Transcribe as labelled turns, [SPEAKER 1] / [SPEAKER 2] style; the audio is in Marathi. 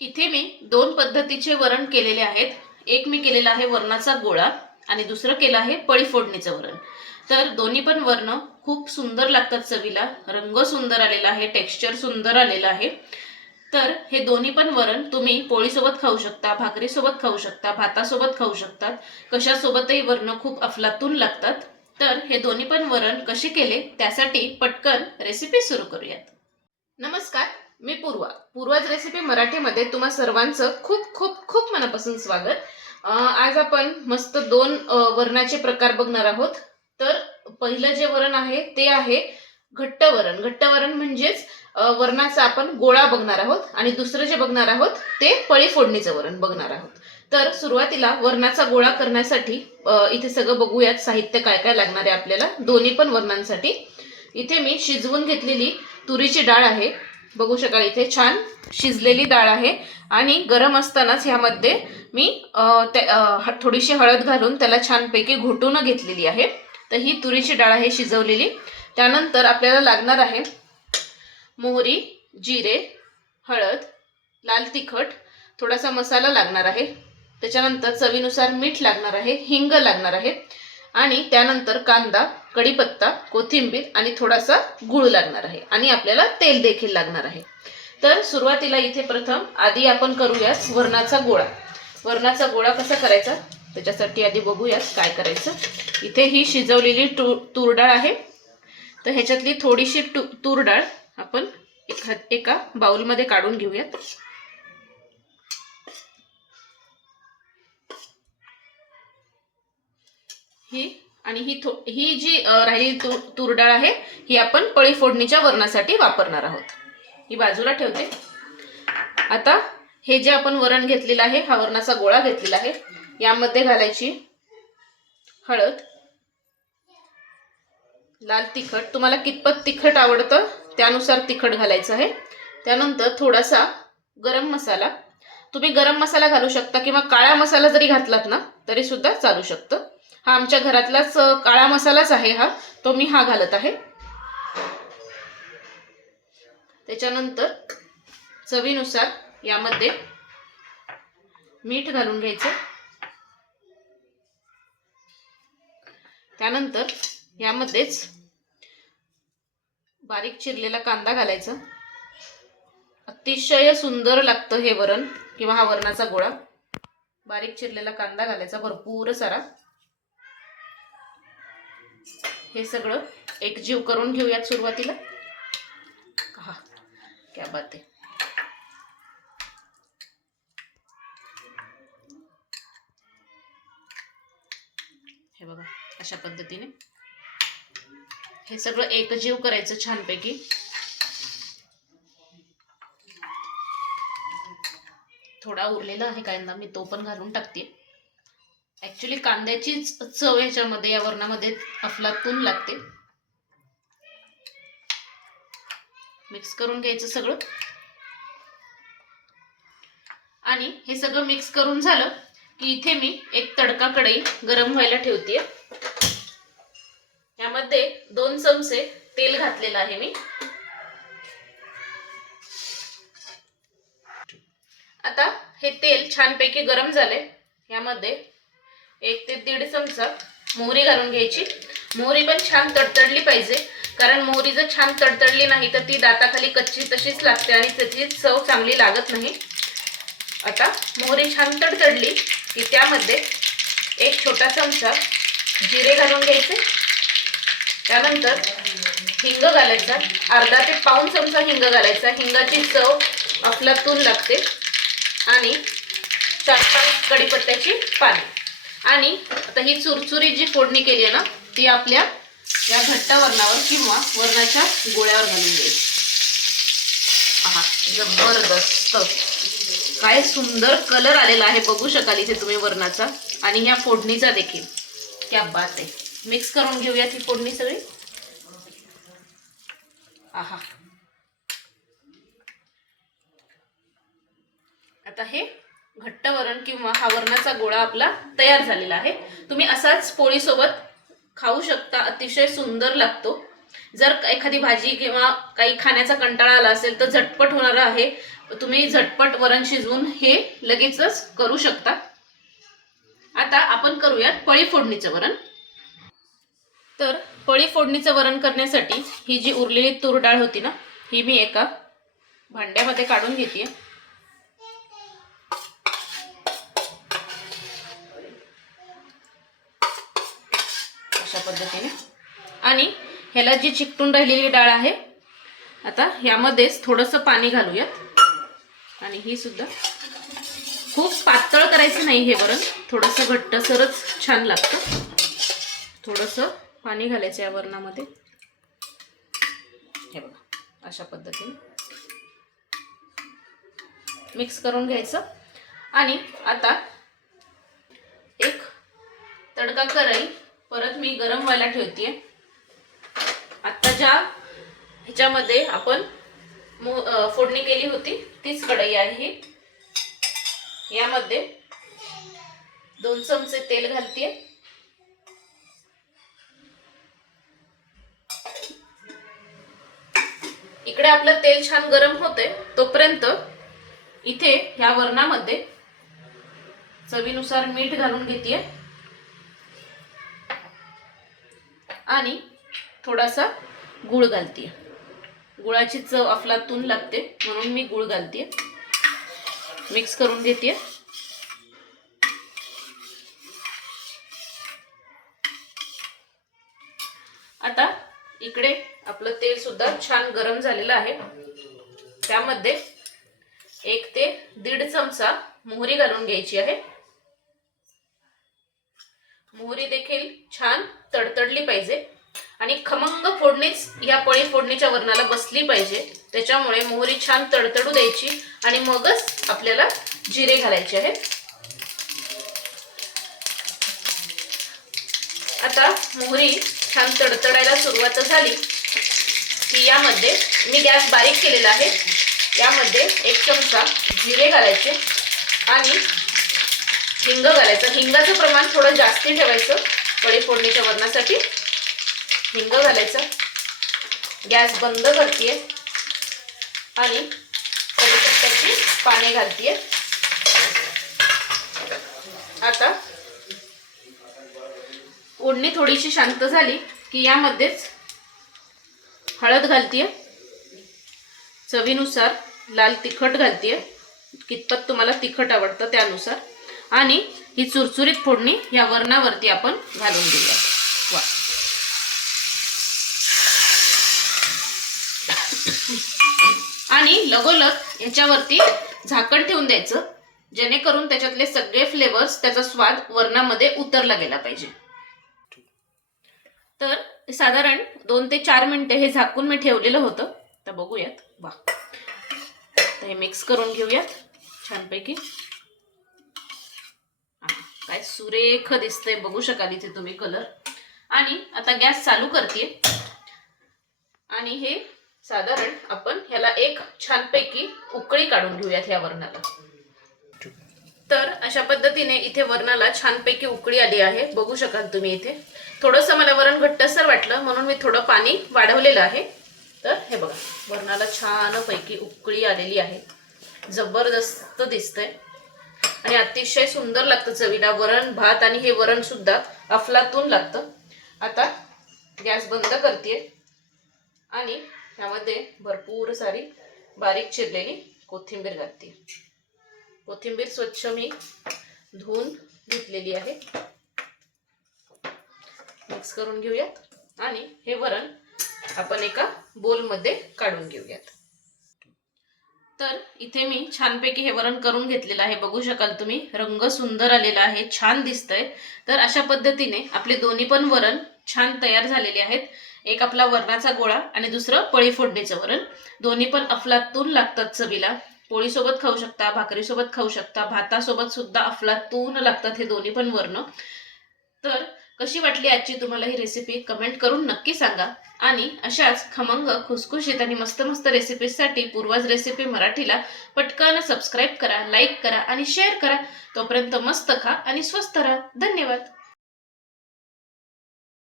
[SPEAKER 1] इथे मी दोन पद्धतीचे वरण केलेले आहेत. एक मी केलेला आहे वरणाचा गोळा आणि दुसरं केलं आहे पळी फोडणीचं वरण. तर दोन्ही पण वर्ण खूप सुंदर लागतात चवीला. रंग सुंदर आलेला आहे टेक्स्चर सुंदर आलेलं आहे. तर हे दोन्ही पण वरण तुम्ही पोळीसोबत खाऊ शकता भाकरीसोबत खाऊ शकता भातासोबत खाऊ शकतात. कशासोबतही वर्ण खूप अफलातून लागतात. तर हे दोन्ही पण वरण कसे केले त्यासाठी पटकन रेसिपी सुरू करूयात. नमस्कार. मी पूर्वा पूर्वाज रेसिपी मराठीमध्ये तुम्हा सर्वांचं खूप खूप खूप मनापासून स्वागत. आज आपण मस्त दोन वरणाचे प्रकार बघणार आहोत. तर पहिलं जे वरण आहे ते आहे घट्ट वरण. घट्ट वरण म्हणजेच वरणाचा आपण गोळा बघणार आहोत आणि दुसरं जे बघणार आहोत ते पळी फोडणीचं वरण बघणार आहोत. तर सुरुवातीला वरणाचा गोळा करण्यासाठी इथे सगळं बघूयात साहित्य काय काय लागणार आहे आपल्याला. दोन्ही पण वरणांसाठी. इथे मी शिजवून घेतलेली तुरीची डाळ आहे. बघू शकाल इथे छान शिजलेली डाळ आहे. आणि गरम असतानाच ह्यामध्ये मी त्या- थोडीशी हळद घालून त्याला छानपैकी घोटून घेतलेली आहे. तर ही तुरीची डाळ आहे शिजवलेली. त्यानंतर आपल्याला लागणार आहे मोहरी जिरे हळद लाल तिखट थोडासा मसाला लागणार आहे. त्याच्यानंतर चवीनुसार मीठ लागणार आहे हिंग लागणार आहे. आणि त्यानंतर कांदा. कढीपत्ता कोथिंबीर आणि थोडासा गूळ लागणार आहे आणि आपल्याला तेल देखील लागणार आहे. तर सुरुवातीला इथे प्रथम आधी आपण करूयात वरणाचा गोळा. वरणाचा गोळा कसा करायचा? त्याच्यासाठी आधी बघूयात काय करायचं. इथे ही शिजवलेली तू तूर डाळ आहे. तर ह्याच्यातली थोडीशी टू तूर डाळ आपण एखा एका बाउलमध्ये काढून घेऊयात. ही आणि ही थो ही जी राहिलेली तूर तूर डाळ आहे ही आपण पळी फोडणीच्या वरणासाठी वापरणार आहोत. ही बाजूला ठेवते. आता हे जे आपण वरण घेतलेलं आहे हा वरणाचा गोळा घेतलेला आहे यामध्ये घालायची हळद लाल तिखट. तुम्हाला कितपत तिखट आवडतं त्यानुसार तिखट घालायचं आहे. त्यानंतर थोडासा गरम मसाला. तुम्ही गरम मसाला घालू शकता किंवा काळा मसाला जरी घातलात ना तरी सुद्धा चालू शकतं. हा आमच्या घरातलाच काळा मसालाच आहे हा. तो मी हा घालत आहे. त्याच्यानंतर चवीनुसार यामध्ये मीठ घालून घ्यायचं. त्यानंतर यामध्येच बारीक चिरलेला कांदा घालायचा. अतिशय सुंदर लागतं हे वरण किंवा हा वरणाचा गोळा. बारीक चिरलेला कांदा घालायचा भरपूर सारा. हे सगळं एकजीव करून घेऊयात सुरुवातीला. हा क्या बात आहे. हे बघा अशा पद्धतीने. हे सगळं एकजीव करायचं छानपैकी. थोडा उरलेला आहे कांदा मी तो पण घालून टाकते. ऍक्च्युली कांद्याचीच चव ह्याच्यामध्ये या वरणामध्ये अफलातून लागते. मिक्स करून घ्यायचं सगळं. आणि हे सगळं मिक्स करून झालं की इथे मी एक तडका कढई गरम व्हायला ठेवते यामध्ये दोन चमचे तेल घातलेलं आहे मी. आता हे तेल छानपैकी गरम झाले यामध्ये एक ते दीड चमचा मोहरी घालून घ्यायची. मोहरी पण छान तडतडली पाहिजे. कारण मोहरी जर छान तडतडली नाही तर ती दाताखाली कच्ची तशीच लागते आणि त्याची चव चांगली लागत नाही. आता मोहरी छान तडतडली की त्यामध्ये एक छोटा चमचा जिरे घालून घ्यायचे. त्यानंतर हिंग घालायचा. अर्धा ते पाऊन चमचा हिंग घालायचा. हिंगाची चव अफलातून लागते. आणि चार पाच कढीपत्त्याची पाने. आणि आता ही चुरचुरी जी फोडणी केली आहे ना ती आपल्या या घट्ट वरणावर किंवा वरणाच्या गोळ्यावर घालून देईल आहा जबरदस्त. काय सुंदर कलर आलेला आहे बघू शकाल इथे तुम्ही वरणाचा. आणि ह्या फोडणीचा देखील. क्या बात आहे. मिक्स करून घेऊयात ही फोडणी सगळी. आहा. आता हे घट्ट वरण किंवा हा वरणाचा गोळा आपला तयार झालेला आहे. तुम्ही असाच पोळीसोबत खाऊ शकता अतिशय सुंदर लागतो. जर एखादी भाजी किंवा काही खाण्याचा कंटाळा आला असेल तर झटपट होणार आहे. तुम्ही झटपट वरण शिजवून हे लगेचच करू शकता. आता आपण करूयात पळी फोडणीचं वरण. तर पळी फोडणीचं वरण करण्यासाठी ही जी उरलेली तूर डाळ होती ना ही मी एका भांड्यामध्ये काढून घेते अशा पद्धतीने. आणि ह्याला जी चिकटून राहिलेली डाळ आहे आता ह्यामध्येच थोडंसं पाणी घालूयात. आणि ही सुद्धा खूप पातळ करायचं नाही हे वरण. थोडंसं घट्टसरच छान लागतं. थोडंसं पाणी घालायचं या वरणामध्ये. हे बघा अशा पद्धतीने. मिक्स करून घ्यायचं. आणि आता एक तडका कराई परत मी गरम व्हायला ठेवते आता ज्या ह्याच्यामध्ये आपण फोडणी केली होती तीच कढई आहे. ही यामध्ये दोन चमचे तेल घालते इकडे आपलं तेल छान गरम होते तोपर्यंत इथे ह्या वरणामध्ये चवीनुसार मीठ घालून घेते आणि थोडासा गुळ घालते गुळाची चव अफलातून लागते म्हणून मी गुळ घालते मिक्स करून घेते आता इकडे आपलं तेल सुद्धा छान गरम झालेलं आहे. त्यामध्ये एक ते दीड चमचा मोहरी घालून घ्यायची आहे. मोहरी देखील छान तडतडली पाहिजे. आणि खमंग फोडणीच या पळी फोडणीच्या वरणाला बसली पाहिजे. त्याच्यामुळे मोहरी छान तडतडू द्यायची आणि मगच आपल्याला जिरे घालायचे आहेत. आता मोहरी छान तडतडायला सुरुवात झाली की यामध्ये मी गॅस बारीक केलेला आहे. यामध्ये एक चमचा जिरे घालायचे आणि हिंग घालायचं. हिंगाचं प्रमाण थोडं जास्ती ठेवायचं. कढी फोडणीच्या वरणासाठी हिंग घालायचं. गॅस बंद करते आणि कढीपत्त्याची पाने घालते आता ओढणी थोडीशी शांत झाली की यामध्येच हळद घालतीये. चवीनुसार लाल तिखट घालतीये. कितपत तुम्हाला तिखट आवडतं त्यानुसार. आणि ही चुरचुरीत फोडणी या वरणावरती आपण घालून देऊया वा. आणि लगोलग याच्यावरती झाकण ठेवून द्यायचं जेणेकरून त्याच्यातले सगळे फ्लेवर्स त्याचा स्वाद वरणामध्ये उतरला गेला पाहिजे. तर साधारण दोन ते चार मिनिटं हे झाकून मी ठेवलेलं होतं. तर बघूयात. वा. तर हे मिक्स करून घेऊयात छानपैकी. काय सुरेख दिसतंय बघू शकाल इथे तुम्ही कलर आणि आता गॅस चालू करते. आणि हे साधारण आपण ह्याला एक छानपैकी उकळी काढून घेऊयात ह्या वर्णाला. तर अशा पद्धतीने इथे वरणाला छानपैकी उकळी आली आहे. बघू शकाल तुम्ही इथे. थोडंसं मला वरण घट्टसर वाटलं म्हणून मी थोडं पाणी वाढवलेलं आहे. तर हे बघा वरणाला छानपैकी उकळी आलेली आहे. जबरदस्त दिसतंय. आणि अतिशय सुंदर लागतं चवीला. वरण भात आणि हे वरण सुद्धा अफलातून लागतं. आता गॅस बंद करते आणि त्यामध्ये भरपूर सारी बारीक चिरलेली कोथिंबीर घालते कोथिंबीर स्वच्छ मी धुवून घेतलेली आहे. मिक्स करून घेऊयात. आणि हे वरण आपण एका बोलमध्ये काढून घेऊयात. तर इथे मी छानपैकी हे वरण करून घेतलेलं आहे. बघू शकाल तुम्ही रंग सुंदर आलेला आहे छान दिसतंय. तर अशा पद्धतीने आपले दोन्ही पण वरण छान तयार झालेले आहेत. एक आपला वरणाचा गोळा आणि दुसरं पळी फोडणीचं वरण. दोन्ही पण अफलातून लागतात चवीला. पोळीसोबत खाऊ शकता भाकरीसोबत खाऊ शकता भातासोबत सुद्धा अफलातून लागतात हे दोन्ही पण वरण. तर कशी वाटली आजची तुम्हाला ही रेसिपी कमेंट करून नक्की सांगा. आणि अशाच खमंग खुसखुशीत आणि मस्त मस्त रेसिपीसाठी पूर्वाज रेसिपी मराठीला पटकन सबस्क्राईब करा लाईक करा आणि शेअर करा. तोपर्यंत मस्त खा आणि स्वस्त राहा. धन्यवाद.